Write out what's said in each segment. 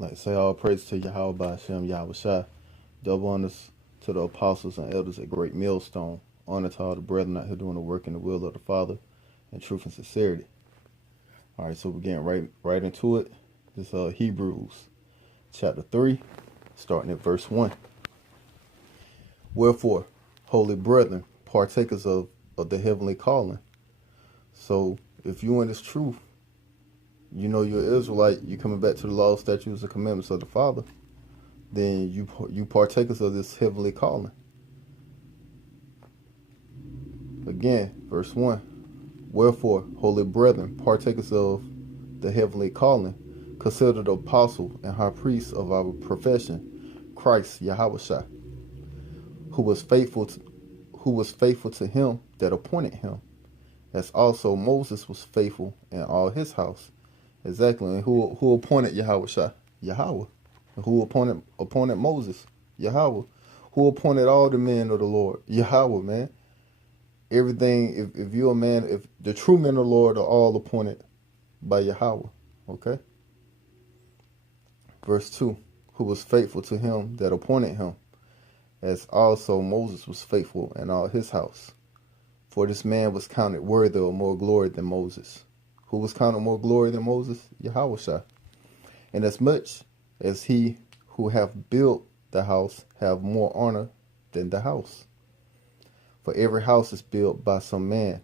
Like say all praise to Yahawah by Hashem Yahawashi. Double honors to the apostles and elders at Greatmillstone. Honor to all the brethren out here doing the work in the will of the Father in truth and sincerity. Alright, so we're getting right into it. This Hebrews chapter 3, starting at verse 1. Wherefore, holy brethren, partakers of the heavenly calling. So if you in this truth, you know you're an Israelite, you coming back to the law, statutes, and commandments of the Father, then you partakers of this heavenly calling. Again, verse 1. Wherefore, holy brethren, partakers of the heavenly calling, consider the apostle and high priest of our profession, Christ Yahawashi, who was faithful to him that appointed him, as also Moses was faithful in all his house. Exactly. And who appointed Yahawashi? Yahawah. And who appointed Moses? Yahawah. Who appointed all the men of the Lord? Yahawah, man. Everything, if you're a man, if the true men of the Lord are all appointed by Yahawah. Okay? Verse 2. Who was faithful to him that appointed him, as also Moses was faithful in all his house. For this man was counted worthy of more glory than Moses. Who was counted more glory than Moses? Yahawashi. And as much as he who hath built the house have more honor than the house. For every house is built by some man,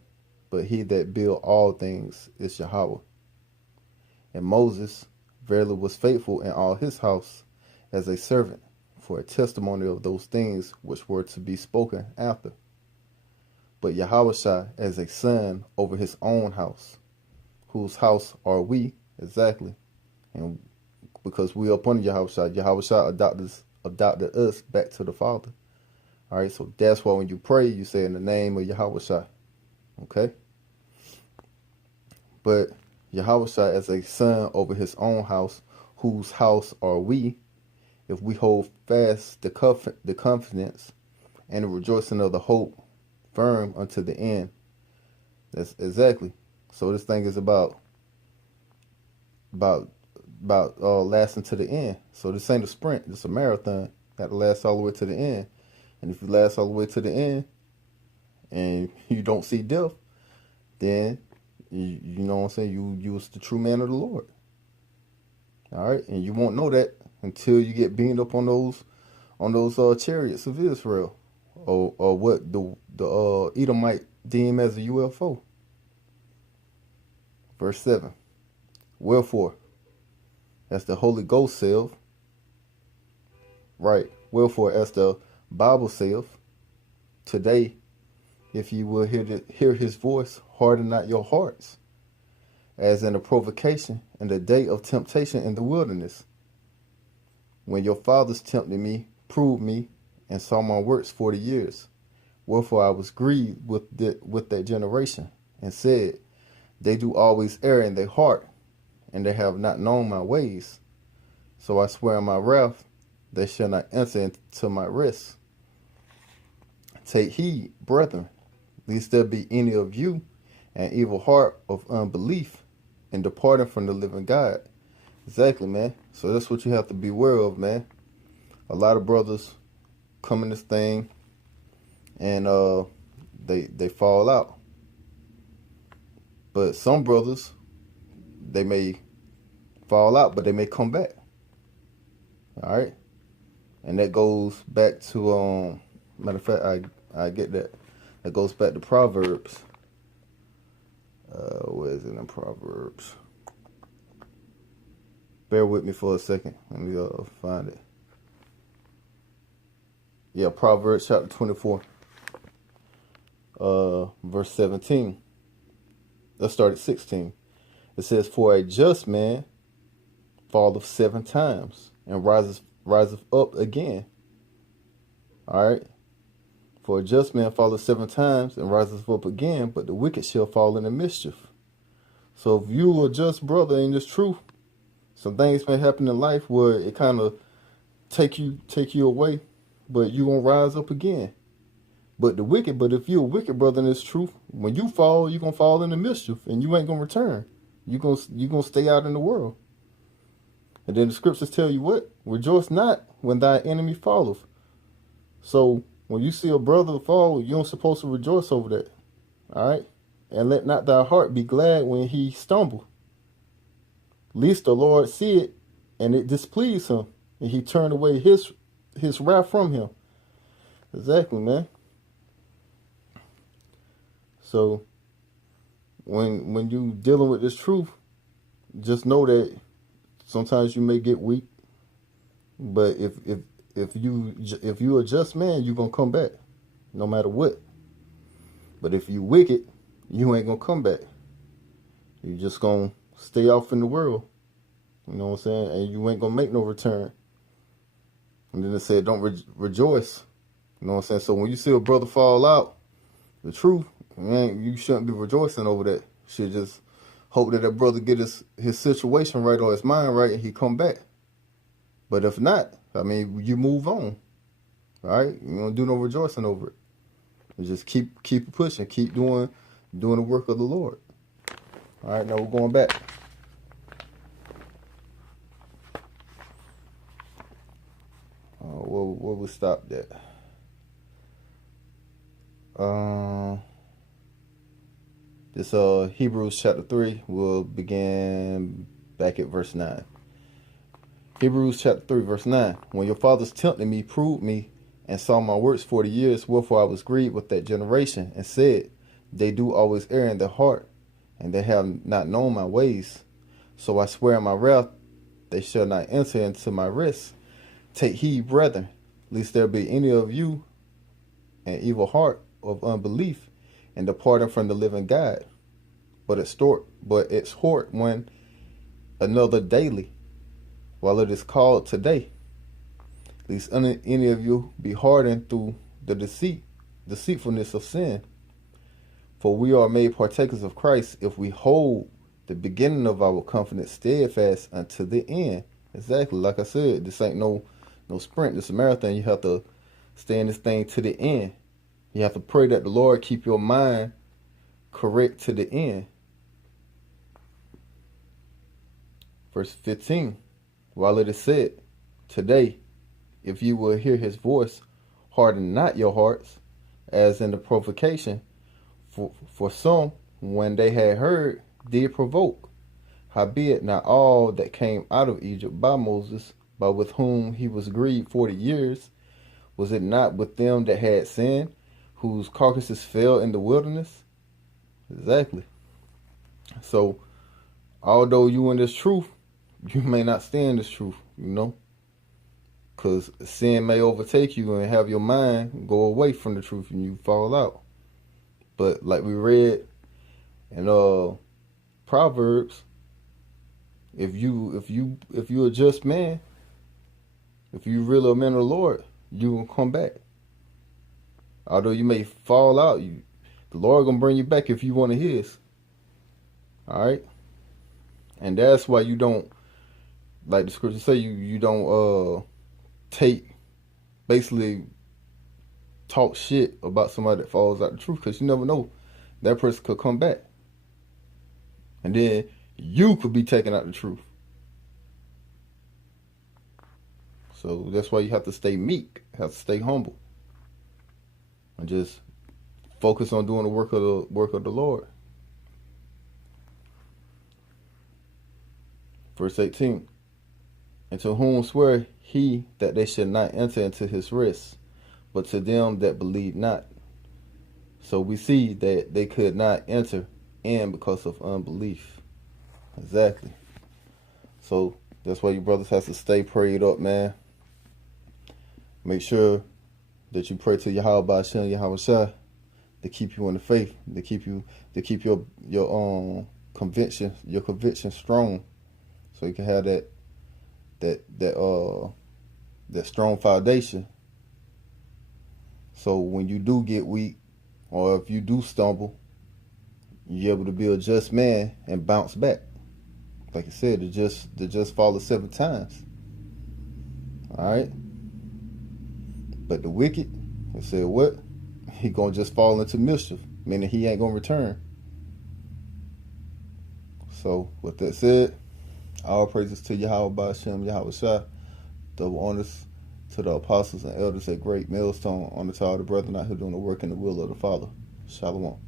but he that built all things is Yahawah. And Moses verily was faithful in all his house as a servant, for a testimony of those things which were to be spoken after. But Yahawashi as a son over his own house, whose house are we, exactly. And because we are upon Yahawashi adopted us back to the Father. All right, so that's why when you pray, you say in the name of Yahawashi. Okay? But Yahawashi as a son over his own house, whose house are we, if we hold fast the confidence and the rejoicing of the hope firm unto the end. That's exactly. So this thing is about lasting to the end. So this ain't a sprint, it's a marathon. Got to last all the way to the end. And if you last all the way to the end and you don't see death, then you know what I'm saying, you was the true man of the Lord. All right, and you won't know that until you get beamed up on those chariots of Israel, or what the Edomite deem as a UFO. Verse 7. Wherefore, as the Holy Ghost saith, right? Wherefore, as the Bible saith, today, if you will hear his voice, harden not your hearts, as in a provocation in the day of temptation in the wilderness, when your fathers tempted me, proved me, and saw my works 40 years. Wherefore I was grieved with that generation, and said, they do always err in their heart, and they have not known my ways. So I swear in my wrath, they shall not enter into my rest. Take heed, brethren, lest there be any of you an evil heart of unbelief, and departing from the living God. Exactly, man. So that's what you have to beware of, man. A lot of brothers come in this thing and they fall out. But some brothers, they may fall out, but they may come back. All right? And that goes back to matter of fact, I get that. That goes back to Proverbs. Where is it in Proverbs? Bear with me for a second. Let me find it. Yeah, Proverbs chapter 24, verse 17. Let's start at 16. It says, for a just man falleth 7 times and riseth up again. All right. For a just man falleth 7 times and riseth up again, but the wicked shall fall into mischief. So if you are a just brother in this truth, some things may happen in life where it kind of take you away, but you gonna rise up again. But if you're a wicked brother in this truth, when you fall, you're gonna fall into mischief and you ain't gonna return. You're gonna stay out in the world. And then the scriptures tell you what? Rejoice not when thy enemy falleth. So when you see a brother fall, you don't supposed to rejoice over that. All right? And let not thy heart be glad when he stumble. Lest the Lord see it and it displease him, and he turn away his wrath from him. Exactly, man. So when you dealing with this truth, just know that sometimes you may get weak, but if you a just man, you're gonna come back, no matter what. But if you wicked, you ain't gonna come back. You just gonna stay off in the world. You know what I'm saying? And you ain't gonna make no return. And then it said, don't rejoice. You know what I'm saying? So when you see a brother fall out, the truth, man, you shouldn't be rejoicing over that. You should just hope that brother get his situation right or his mind right and he come back. But if not, I mean, you move on. All right? You don't do no rejoicing over it. You just keep pushing, keep doing the work of the Lord. All right, now we're going back. Where we stopped at? This Hebrews chapter 3 will begin back at verse 9. Hebrews chapter 3 verse 9. When your fathers tempted me, proved me, and saw my works 40 years, wherefore I was grieved with that generation, and said, they do always err in their heart, and they have not known my ways. So I swear in my wrath, they shall not enter into my rest. Take heed, brethren, lest there be any of you an evil heart of unbelief, and departing from the living God. But exhort one another daily, while it is called today, lest any of you be hardened through the deceitfulness of sin. For we are made partakers of Christ if we hold the beginning of our confidence steadfast unto the end. Exactly, like I said, this ain't no sprint, this is a marathon. You have to stay in this thing to the end. You have to pray that the Lord keep your mind correct to the end. Verse 15, while it is said, today, if you will hear his voice, harden not your hearts, as in the provocation. For some, when they had heard, did provoke. Howbeit not all that came out of Egypt by Moses, but with whom he was grieved 40 years, was it not with them that had sinned, whose carcasses fell in the wilderness? Exactly. So, although you in this truth, you may not stay in this truth, you know? Because sin may overtake you and have your mind go away from the truth and you fall out. But like we read in Proverbs, if you a just man, if you really a man of the Lord, you will come back. Although you may fall out, the Lord gonna bring you back if you one of his. Alright? And that's why you don't, like the scriptures say, you don't basically talk shit about somebody that falls out the truth, because you never know, that person could come back. And then you could be taken out the truth. So that's why you have to stay meek, have to stay humble, and just focus on doing the work of the Lord. Verse 18. And to whom swear he that they should not enter into his rest, but to them that believe not. So we see that they could not enter in because of unbelief. Exactly. So that's why you brothers have to stay prayed up, man. Make sure that you pray to Yahawah and Yahawashi to keep you in the faith, to keep your conviction strong, so you can have that strong foundation. So when you do get weak, or if you do stumble, you're able to be a just man and bounce back. Like I said, to just fall 7 times. Alright? But the wicked, I said what? He gonna just fall into mischief, meaning he ain't gonna return. So with that said, All praises to Yahawah Ba'Shem, Yahawashi. Double honors to the apostles and elders at Greatmillstone. Honor to all the brethren out here doing the work in the will of the Father. Shalom.